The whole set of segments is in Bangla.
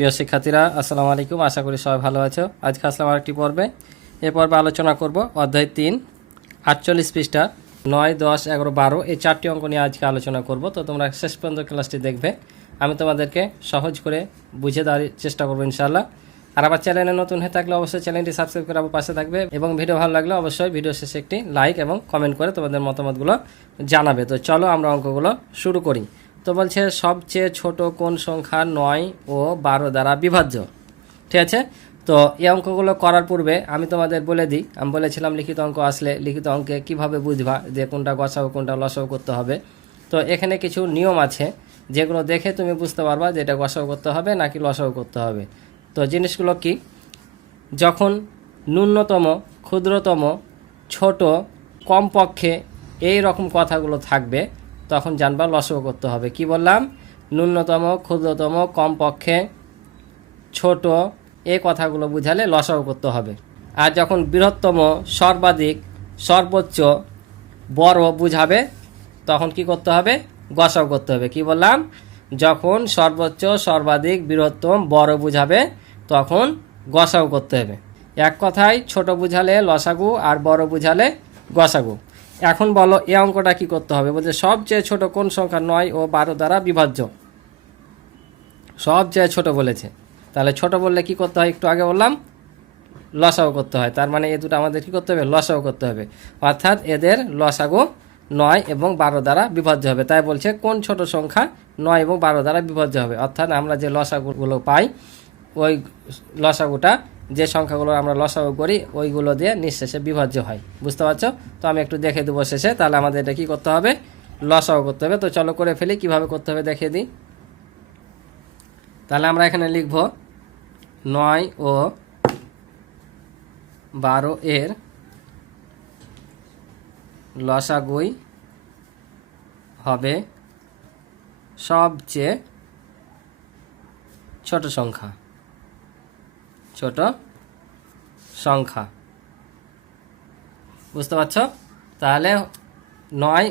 প্রিয় শিক্ষার্থীরা আসসালামু আলাইকুম, আশা করি সবাই ভালো আছো। আজকে আসলাম আরেকটি পর্বে। এ পর্বে আলোচনা করব অধ্যায় 3 48 পৃষ্ঠা 9, 10, 11, 12 এই 4টি অঙ্ক নিয়ে আজকে আলোচনা করব। তো তোমরা শেষ পর্যন্ত ক্লাসটি দেখবে, আমি তোমাদেরকে সহজ করে বুঝে দেওয়ার চেষ্টা করবো ইনশাআল্লাহ। আর আবার চ্যানেলে নতুন হয়ে থাকলে অবশ্যই চ্যানেলটি সাবস্ক্রাইব করে আমার পাশে থাকবে এবং ভিডিও ভালো লাগলে অবশ্যই ভিডিও শেষে একটি লাইক এবং কমেন্ট করে তোমাদের মতামতগুলো জানাবে। তো চলো আমরা অঙ্কগুলো শুরু করি। তো বলছে সবচেয়ে ছোট কোন সংখ্যা 9 ও 12 দ্বারা বিভাজ্য। ঠিক আছে, তো এই অঙ্কগুলো করার পূর্বে আমি তোমাদের বলে দিই, আমি বলেছিলাম লিখিত অঙ্ক আসলে লিখিত অঙ্কে কিভাবে বুঝবা যে কোনটা গসাগু কোনটা লসাগু করতে হবে। তো এখানে কিছু নিয়ম আছে যেগুলো দেখে তুমি বুঝতে পারবা যে এটা গসাগু করতে হবে নাকি লসাগু করতে হবে। তো জিনিসগুলো কি, যখন ন্যূনতম, ক্ষুদ্রতম, ছোট, কমপক্ষে এই রকম কথাগুলো থাকবে তখন জানবা লসাগু করতে হবে। কি বললাম? ন্যূনতম, ক্ষুদ্রতম, কমপক্ষে, ছোট এই কথাগুলো বুঝালে লসাগু করতে হবে। আর যখন বৃহত্তম, সর্বাধিক, সর্বোচ্চ, বড় বুঝাবে তখন কি করতে হবে? গসাগু করতে হবে। কি বললাম? যখন সর্বোচ্চ, সর্বাধিক, বৃহত্তম, বড় বুঝাবে তখন গসাগু করতে হবে। এক কথায় ছোট বুঝালে লসাগু আর বড় বুঝালে গসাগু। এখন বলো এই অঙ্কটা কি করতে হবে? বলছে সবচেয়ে ছোট কোন সংখ্যা 9 ও 12 দ্বারা বিভাজ্য। সবচেয়ে ছোট বলেছে, তাহলে ছোট বললে কি করতে হয়? একটু আগে বললাম লসাগু করতে হয়। তার মানে এই দুটো আমাদের কি করতে হবে? লসাগু করতে হবে। অর্থাৎ এদের লসাগু 9 এবং 12 দ্বারা বিভাজ্য হবে। তাই বলছে কোন ছোট সংখ্যা 9 এবং 12 দ্বারা বিভাজ্য হবে। অর্থাৎ আমরা যে লসাগুগুলো পাই ওই লসাগুটা, যে সংখ্যাগুলো আমরা লসাগু করি ওইগুলো দিয়ে নিঃশেষে বিভাজ্য হয়। বুঝতে পারছো? তো আমি একটু দেখে দেবো শেষে। তাহলে আমাদের এটা কী করতে হবে? লসাগু করতে হবে। তো চলো করে ফেলি, কিভাবে করতে হবে দেখিয়ে দিই। তাহলে আমরা এখানে লিখব 9 ও 12 এর লসাগুই হবে সবচেয়ে ছোট সংখ্যা। ছোট সংখ্যা, বুঝতে পারছো? তাহলে 9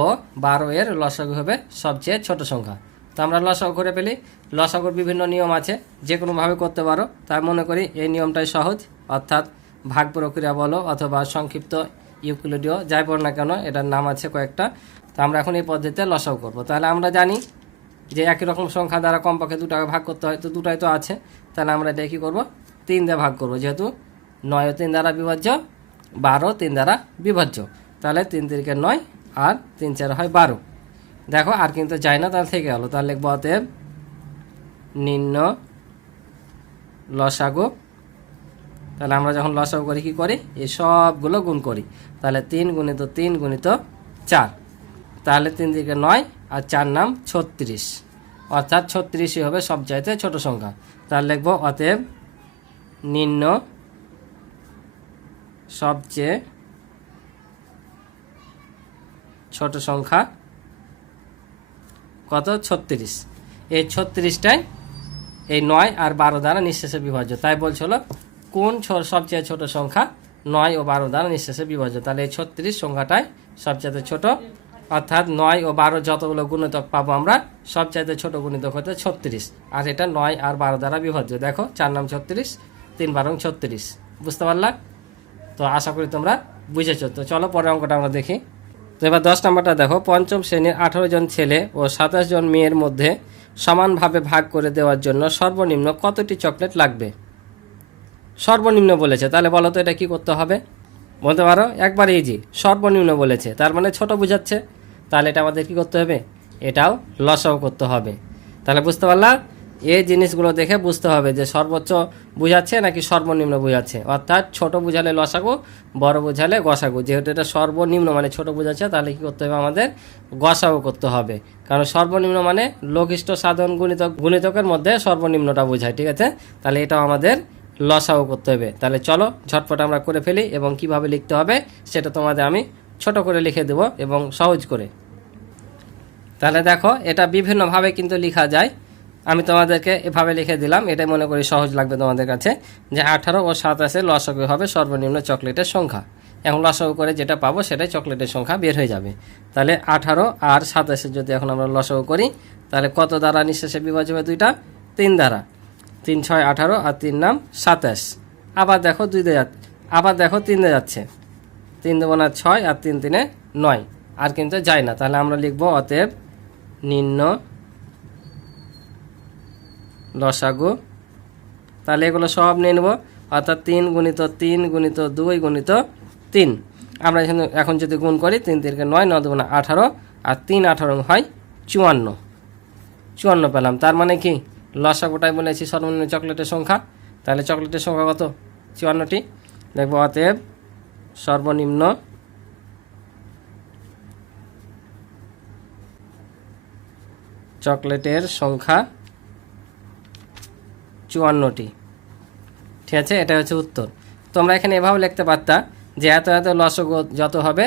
ও 12 এর লসাগু হবে সবচেয়ে ছোট সংখ্যা। তো আমরা লসাগু করে ফেলি। লসাগুর বিভিন্ন নিয়ম আছে, যে কোনোভাবে করতে পারো। তাই মনে করি এই নিয়মটাই সহজ, অর্থাৎ ভাগ প্রক্রিয়া বলো অথবা সংক্ষিপ্ত ইউক্লিডীয় যাই বলো না কেন, এটার নাম আছে কয়েকটা। তো আমরা এখন এই পদ্ধতিতে লসাগু করব। তাহলে আমরা জানি যে একই রকম সংখ্যা দ্বারা কমপক্ষে দুটাকে ভাগ করতে হয়, তো দুটাই তো আছে। তাহলে আমরা এটা কী করবো? 3 দিয়ে ভাগ করবো, যেহেতু 9 ও 3 দ্বারা বিভাজ্য, 12 3 দ্বারা বিভাজ্য। তাহলে 3 3 9 আর 3 4 হয় 12। দেখো আর কিন্তু যায় না, তাহলে থেকে গেলো। তাহলে লিখবো অতএব নিম্ন লসাগু। তাহলে আমরা যখন লসাগু করি কী করি? এই সবগুলো গুণ করি। তাহলে 3 গুণিত 3 গুণিত 4, তাহলে 3 3 9 আর 4 নাম 36, অর্থাৎ 36ই হবে সবচাইতে ছোট সংখ্যা। তাহলে লিখবো অতএব নিম্ন সবচেয়ে ছোট সংখ্যা কত? 36। এই 36টাই এই 9 আর 12 দ্বারা নিঃশেষে বিভাজ্য। তাই বলছিল কোন সবচেয়ে ছোট সংখ্যা 9 ও 12 দ্বারা নিঃশেষে বিভাজ্য। তাহলে এই 36 সংখ্যাটাই সবচেয়ে ছোট, অর্থাৎ 9 ও 12 যতগুলো গুণিতক পাবো আমরা সবচাইতে ছোট গুণিতক হতে 36। আর এটা 9 আর 12 দ্বারা বিভাজ্য। দেখো 4 নাম 36, 3 12 36। বুঝতে পারলা? তো আশা করি তোমরা বুঝেছো। তো চলো পরের অঙ্কটা আমরা দেখি। তো এবার 10 নম্বরটা দেখো, পঞ্চম শ্রেণীর 18 জন ছেলে ও 27 জন মেয়ের মধ্যে সমানভাবে ভাগ করে দেওয়ার জন্য সর্বনিম্ন কতটি চকলেট লাগবে? সর্বনিম্ন বলেছে, তাহলে বলো তো এটা কি করতে হবে? বলতে পারো একবার ইজি, সর্বনিম্ন বলেছে তার মানে ছোট বোঝাচ্ছে। তাহলে এটা আমাদের কি করতে হবে? এটাও লসাগু করতে হবে। তাহলে বুঝতে পারলা? এই জিনিসগুলো দেখে বুঝতে হবে যে সর্বোচ্চ বুঝাচ্ছে নাকি সর্বনিম্ন বুঝাচ্ছে। অর্থাৎ ছোট বুঝালে লসাগু, বড় বুঝালে গসাগু। যেহেতু এটা সর্বনিম্ন মানে ছোট বুঝাচ্ছে, তাহলে কি করতে হবে? আমাদের গসাগু করতে হবে। কারণ সর্বনিম্ন মানে লঘিষ্ঠ সাধারণ গুণিতকের মধ্যে সর্বনিম্নটা বোঝায়। ঠিক আছে, তাহলে এটাও আমাদের লসাগু করতে হবে। তাহলে চলো ঝটপট আমরা করে ফেলি এবং কিভাবে লিখতে হবে সেটা তোমাদের আমি ছোট করে লিখে দেব এবং সহজ করে। তাহলে দেখো এটা বিভিন্নভাবে কিন্তু লেখা যায়। আমি তোমাদেরকে এভাবে লিখে দিলাম, এটাই মনে করি সহজ লাগবে তোমাদের কাছে, যে 18 ও 27 লসাগু হবে সর্বনিম্ন চকলেটের সংখ্যা। এখন লসাগু করে যেটা পাবো সেটাই চকলেটের সংখ্যা বের হয়ে যাবে। তাহলে 18 আর 27 যদি এখন আমরা লসাগু করি তাহলে কত দ্বারা নিঃশেষে বিভাজ্য হবে? দুইটা 3 দ্বারা। 3 6 18 আর 3 নাম 27। আবার দেখো 2 দিয়ে যাচ্ছে, আবার দেখো 3 দিয়ে যাচ্ছে, 3 দুগুণা 6 আর 3 3 9, আর কিন্তু যায় না। তাহলে আমরা লিখব অতএব নিম্ন লসাগু। তাহলে এগুলো সব নিয়ে নেব, অর্থাৎ 3 গুণিত 3 গুণিত 2 গুণিত 3। আমরা এখানে এখন যদি গুণ করি 3 3 কে 9, 9 দুগুণা 18 আর 3 18 হয় 54, 54 পেলাম। তার মানে কি লসাগুটাই বলেছি সর্বনিম্ন চকলেটের সংখ্যা। তাহলে চকলেটের সংখ্যা কত? 54টি। দেখব অতএব সর্বনিম্ন চকলেটের সংখ্যা 54টি। ঠিক আছে, এটা হচ্ছে উত্তর। তোমরা এখানে এভাবে লিখতে পারতা যে এত এত লসাগু যত হবে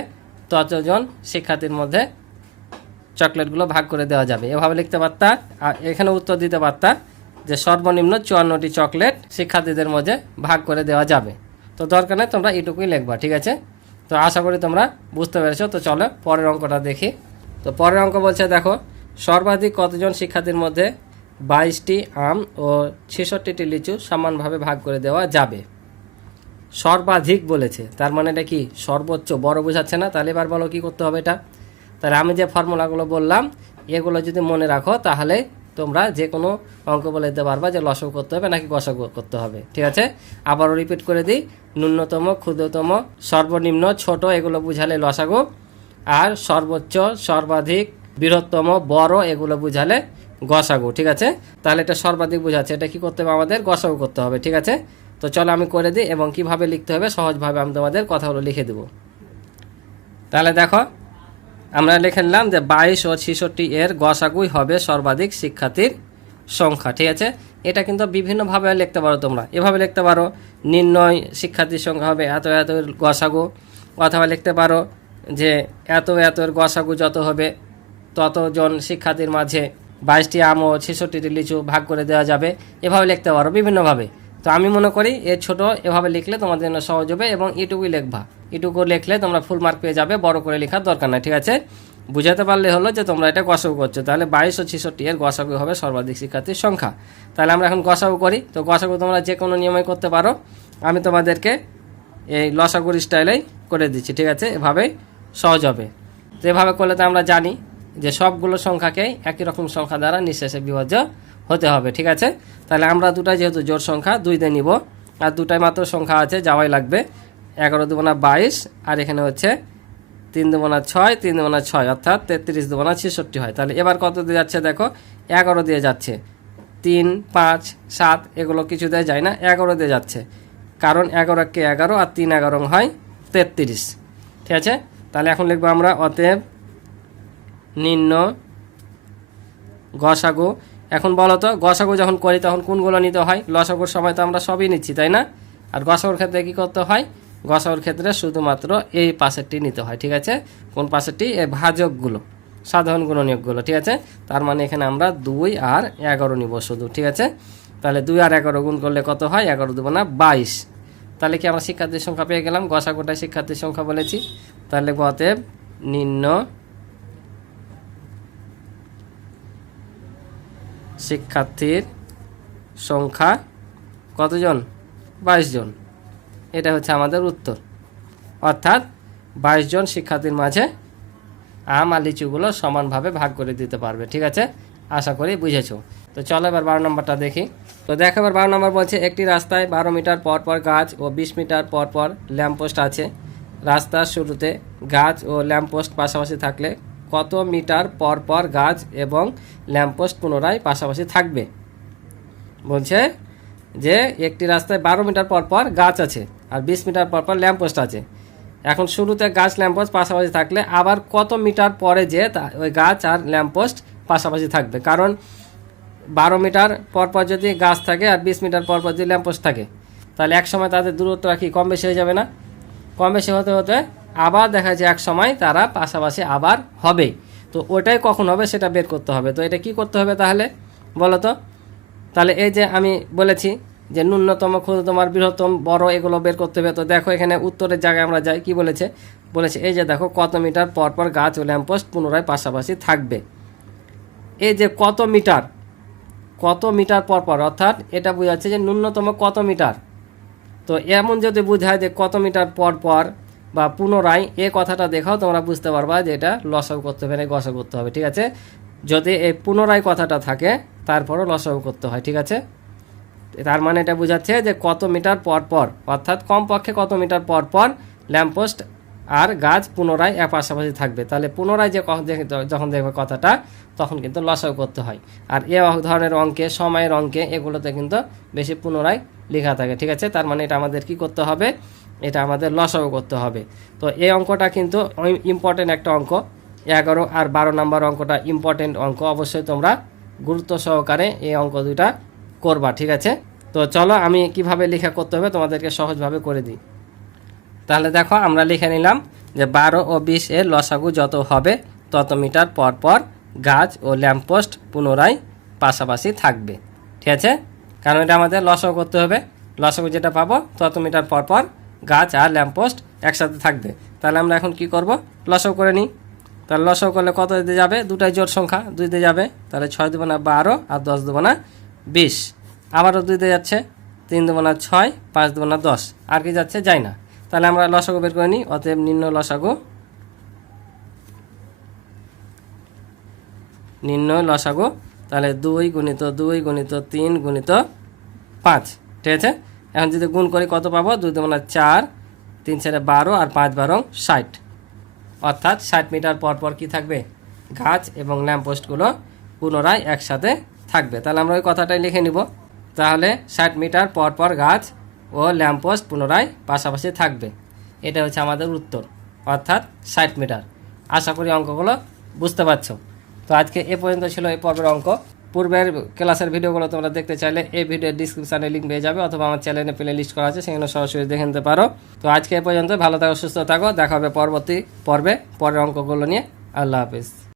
ততজন শিক্ষার্থীর মধ্যে চকলেটগুলো ভাগ করে দেওয়া যাবে, এভাবে লিখতে পারতা। আর এখানে উত্তর দিতে পারতা যে সর্বনিম্ন 54টি চকলেট শিক্ষার্থীদের মধ্যে ভাগ করে দেওয়া যাবে। তো দরকার নেই, তোমরা এটুকুই লিখবা। ঠিক আছে, তো আশা করি তোমরা বুঝতে পেরেছো। তো চলো পরের অঙ্কটা দেখি। তো পরের অঙ্ক বলছে দেখো, সর্বাধিক কতজন শিক্ষার্থীর মধ্যে 22টি আম ও 66টি লিচু সমানভাবে ভাগ করে দেওয়া যাবে। সর্বাধিক বলেছে, তার মানে এটা কি সর্বোচ্চ, বড় বোঝাচ্ছে না? তাহলে এবার বলো কি করতে হবে এটা। তাহলে আমি যে ফর্মুলাগুলো বললাম এগুলো যদি মনে রাখো তাহলে তোমরা যে কোনো অঙ্ক বলে দিতে পারবা যে লসাগু করতে হবে নাকি গসাগু করতে হবে। ঠিক আছে, আবারও রিপিট করে দিই, ন্যূনতম, ক্ষুদ্রতম, সর্বনিম্ন, ছোট এগুলো বুঝালে লসাগু, আর সর্বোচ্চ, সর্বাধিক, বৃহত্তম, বড় এগুলো বুঝালে গসাগু। ঠিক আছে, তাহলে এটা সর্বাধিক বোঝাচ্ছে, এটা কি করতে হবে আমাদের? গসাগু করতে হবে। ঠিক আছে, তো চলো আমি করে দিই এবং কিভাবে লিখতে হবে সহজভাবে আমি তোমাদের কথাগুলো লিখে দেব। তাহলে দেখো আমরা লিখে নিলাম যে 22 ও 66 এর গসাগুই হবে সর্বাধিক শিক্ষার্থীর সংখ্যা। ঠিক আছে, এটা কিন্তু বিভিন্নভাবে লিখতে পারো তোমরা। এভাবে লিখতে পারো নির্ণয় শিক্ষার্থীর সংখ্যা হবে এত এত এর গসাগু, অথবা লিখতে পারো যে এত এত এর গসাগু যত হবে ততজন শিক্ষার্থীর মাঝে 22টি আম ও 66টি লিচু ভাগ করে দেওয়া যাবে। এভাবে লিখতে পারো বিভিন্নভাবে। তো আমি মনে করি এর ছোট এভাবে লিখলে তোমাদের জন্য সহজ হবে এবং এটুকুই লিখবা। এটুকু লিখলে তোমরা ফুল মার্ক পেয়ে যাবে, বড় করে লেখার দরকার নাই। ঠিক আছে, বুঝাতে পারলে হলো যে তোমরা এটা গসাগু করছো। তাহলে 22 ও 66 এর গসাগু হবে সর্বাধিক শিক্ষার্থীর সংখ্যা। তাহলে আমরা এখন গসাগু করি। তো গসাগু তোমরা যে কোনো নিয়মে করতে পারো, আমি তোমাদেরকে এই লসাগুর স্টাইলেই করে দিচ্ছি। ঠিক আছে, এভাবেই সহজ হবে। তো এভাবে করলে তো আমরা জানি যে সবগুলো সংখ্যাকেই একই রকম সংখ্যা দ্বারা নিঃশেষে বিভাজ্য হতে হবে। ঠিক আছে, তাহলে আমরা দুটাই যেহেতু জোড় সংখ্যা 2 দিয়ে নিব, আর দুটাই মাত্র সংখ্যা আছে, যাওয়াই লাগবে। 11 দুগুণা 22, আর এখানে হচ্ছে 3 দুগুণা 6, 3 দুগুণা 6 অর্থাৎ 33 দুগুণা 66 হয়। তাহলে এবার কত দিয়ে যাচ্ছে দেখো, 11 দিয়ে যাচ্ছে। 3 5 7 এগুলো কিছু দিয়ে যায় না, 11 দিয়ে যাচ্ছে, কারণ 11 কে 11 আর 3 11 হয় 33। ঠিক আছে, তাহলে এখন লিখবো আমরা অতএব নিম্ন গসাগু। এখন বলো তো গসাগু যখন করি তখন কোনগুলো নিতে হয়? লসাগুর সময় তো আমরা সবই নিচ্ছি, তাই না? আর গসাগুর ক্ষেত্রে কি করতে হয়? গসাগুর ক্ষেত্রে শুধুমাত্র এই পাশেরটি নিতে হয়। ঠিক আছে, কোন পাশেরটি? এই ভাজকগুলো, সাধারণ গুণনীয়কগুলো। ঠিক আছে, তার মানে এখানে আমরা 2 আর 11 নিব শুধু। ঠিক আছে, তাহলে 2 আর 11 গুণ করলে কত হয়? 11 দুগুণা 22। তাহলে কি আমরা শিক্ষার্থীর সংখ্যা পেয়ে গেলাম? গসাগুটাই শিক্ষার্থীর সংখ্যা বলেছি। তাহলে অতএব নিম্ন শিক্ষার্থীর সংখ্যা কতজন? 22 জন। এটা হচ্ছে আমাদের উত্তর, অর্থাৎ 22 জন শিক্ষার্থীর মাঝে আম আর লিচুগুলো সমানভাবে ভাগ করে দিতে পারবে। ঠিক আছে, আশা করি বুঝেছো। তো চলো এবার 12 নম্বরটা দেখি। তো দেখো এবার 12 নম্বর বলছে, একটি রাস্তায় 12 মিটার পর পর গাছ ও 20 মিটার পর পর ল্যাম্পপোস্ট আছে। রাস্তার শুরুতে গাছ ও ল্যাম্পপোস্ট পাশাপাশি থাকলে কত মিটার পর পর গাছ এবং ল্যাম্পপোস্ট পুনরায় পাশাপাশি থাকবে? বলছে যে একটি রাস্তায় 12 মিটার পর পর গাছ আছে আর 20 মিটার পর পর ল্যাম্পপোস্ট আছে। এখন শুরুতে গাছ ল্যাম্পপোস্ট পাশাপাশি থাকলে আবার কত মিটার পরে যে ওই গাছ আর ল্যাম্পপোস্ট পাশাপাশি থাকবে? কারণ 12 মিটার পর পর যদি গাছ থাকে আর 20 মিটার পর পর যদি ল্যাম্পপোস্ট থাকে, তাহলে এক সময় তাদের দূরত্ব কি কম বেশি হয়ে যাবে না? কম বেশি হতে হতে আবার দেখা যায় এক সময় তারা পাশাপাশি আবার হবে। তো ওটাই কখন হবে সেটা বের করতে হবে। তো এটা কি করতে হবে তাহলে বলো তো? তাহলে এই যে আমি বলেছি যে ন্যূনতম, ক্ষুদ্রতম আর বৃহত্তম, বড় এগুলো বের করতে হবে। তো দেখো এখানে উত্তরের জায়গায় আমরা যাই, কি বলেছে? বলেছে এই যে দেখো কত মিটার পর পর গাছ ও ল্যাম্পপোস্ট পুনরায় পাশাপাশি থাকবে। এই যে কত মিটার, কত মিটার পর পর, অর্থাৎ এটা বোঝাচ্ছে যে ন্যূনতম কত মিটার। তো এমন যদি বোঝায় যে কত মিটার পর পর বা পুনরায়, এ কথাটা দেখাও তোমরা বুঝতে পারবা যে এটা লসাগু করতে হবে না গসাগু করতে হবে। ঠিক আছে, যদি এই পুনরায় কথাটা থাকে তারপরও লসাগু করতে হয়। ঠিক আছে, তার মানে এটা বোঝাচ্ছে যে কত মিটার পর পর, অর্থাৎ কমপক্ষে কত মিটার পর পর ল্যাম্পপোস্ট আর গাছ পুনরায় এক পাশাপাশি থাকবে। তাহলে পুনরায় যে যখন দেখবে কথাটা তখন কিন্তু লসাগু করতে হয়। আর এ ধরনের অঙ্কে, সময়ের অঙ্কে, এগুলোতে কিন্তু বেশি পুনরায় লেখা থাকে। ঠিক আছে, তার মানে এটা আমাদের কি করতে হবে, এটা আমাদের লসাগু করতে হবে। তো এই অঙ্কটা কিন্তু ইম্পর্টেন্ট একটা অঙ্ক। 11 আর 12 নম্বর অঙ্কটা ইম্পর্টেন্ট অঙ্ক, অবশ্যই তোমরা গুরুত্ব সহকারে এই অঙ্ক দুটা করবা। ঠিক আছে, তো চলো আমি কিভাবে লেখা করতে হবে তোমাদেরকে সহজভাবে করে দিই। তাহলে দেখো আমরা লিখে নিলাম যে 12 ও 20 এর লসাগু যত হবে তত মিটার পর পর গাছ ও ল্যাম্পপোস্ট পুনরায় পাশাপাশি থাকবে। ঠিক আছে, কারণ এটা আমাদের লসাগু করতে হবে। লসাগু যেটা পাবো তত মিটার পর পর গাছ আর ল্যাম্পপোস্ট একসাথে থাকবে। তাহলে আমরা এখন কি করব, লসাগু করে নিই। তাহলে লসাগু করলে কত দিতে যাবে, দুটাই জোড় সংখ্যা, 2 দিয়ে যাবে। তাহলে 6 দুগুণা 12 আর 10 দুগুণা 20, আবারও 2 দিয়ে যাচ্ছে, 3 দুগুণা 6, 5 দুগুণা 10, আর কি যাচ্ছে, যায় না। তাহলে আমরা লসাগু বের করে নিই। অতএব নির্ণয় লসাগু, তাহলে 2 গুণিত 2 গুণিত 3 গুণিত 5। ঠিক আছে, এখন যদি গুণ করি কত পাবো, 2 দুগুণা 4, 3 4 12 আর 5 12 60, অর্থাৎ 60 মিটার পর পর কি থাকবে, গাছ এবং ল্যাম্পপোস্টগুলো পুনরায় একসাথে থাকবে। তাহলে আমরা ওই কথাটাই লিখে নিব। তাহলে 60 মিটার পর পর গাছ ও ল্যাম্পপোস্ট পুনরায় পাশাপাশি থাকবে, এটা হচ্ছে আমাদের উত্তর, অর্থাৎ 60 মিটার। আশা করি অঙ্কগুলো বুঝতে পারছো। তো আজকে এ পর্যন্ত ছিল এই পর্বের অঙ্ক। পূর্বের ক্লাসের ভিডিওগুলো তোমরা দেখতে চাইলে এই ভিডিওর ডিসক্রিপশানে লিঙ্ক পেয়ে যাবে, অথবা আমার চ্যানেলে প্লে লিস্ট করা আছে, সেখানে সরাসরি দেখে নিতে পারো। তো আজকে এ পর্যন্ত, ভালো থাকো, সুস্থ থাকো, দেখা হবে পরবর্তী পর্বে পরের অঙ্কগুলো নিয়ে। আল্লাহ হাফিজ।